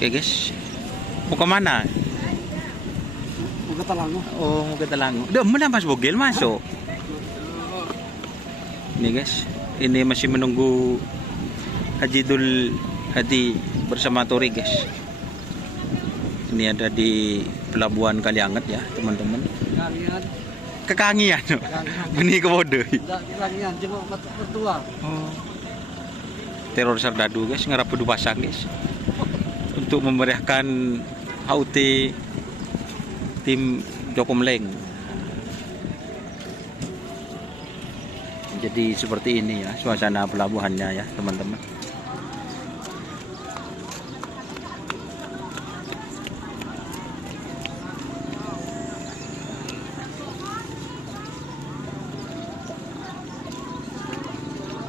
Oke guys, mau kemana? Mau ke Talango. Oh, mau ke Talango. Udah mana Mas Bogel masuk? Ini guys, ini masih menunggu Haji Dul Hadi bersama Tori guys. Ini ada di Pelabuhan Kalianget ya teman-teman. Kangian. Kekangian. Benih kebodoh. Kangian jenguk mertua. Oh. Teror serdadu guys, ngarap pedu pasang guys. Untuk memeriahkan HUT tim Jokomleng. Jadi seperti ini ya suasana pelabuhannya ya teman-teman.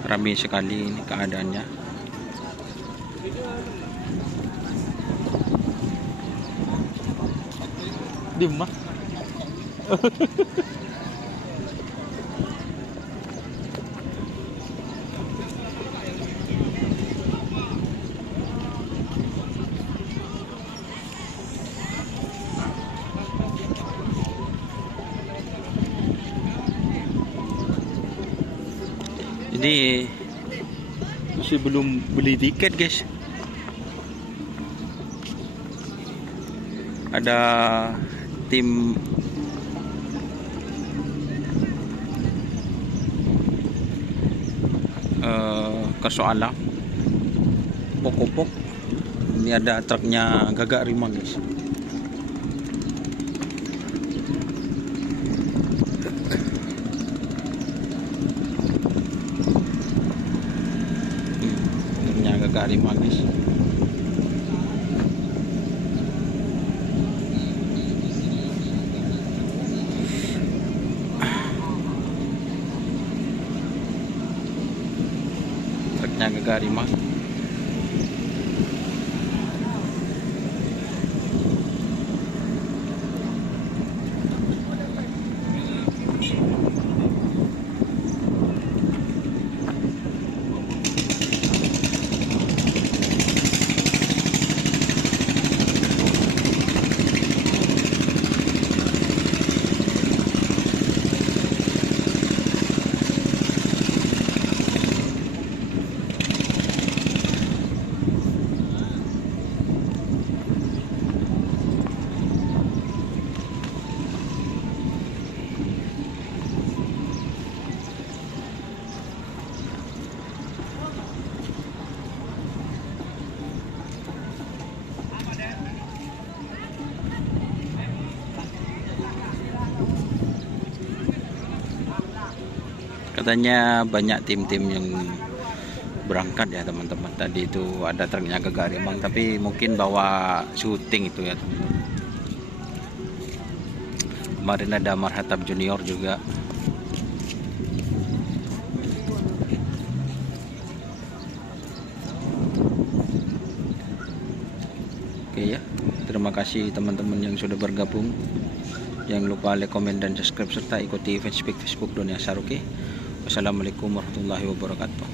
Ramai sekali ini keadaannya. Dimah. Jadi masih belum beli tiket guys. Ada tim Kerso Alam Pokopok. Ini ada truknya Gagak Rimang guys. Truknya Gagak Rimang guys. Truknya Gagak Rimang. Katanya banyak tim-tim yang berangkat ya teman-teman. Tadi itu ada truknya Gagak Rimang, tapi mungkin bawa syuting itu ya teman-teman. Kemarin ada Marhatab Junior juga. Oke ya, terima kasih teman-teman yang sudah bergabung. Jangan lupa like, komen, dan subscribe serta ikuti Facebook Donia Saruki. Wassalamualaikum warahmatullahi wabarakatuh.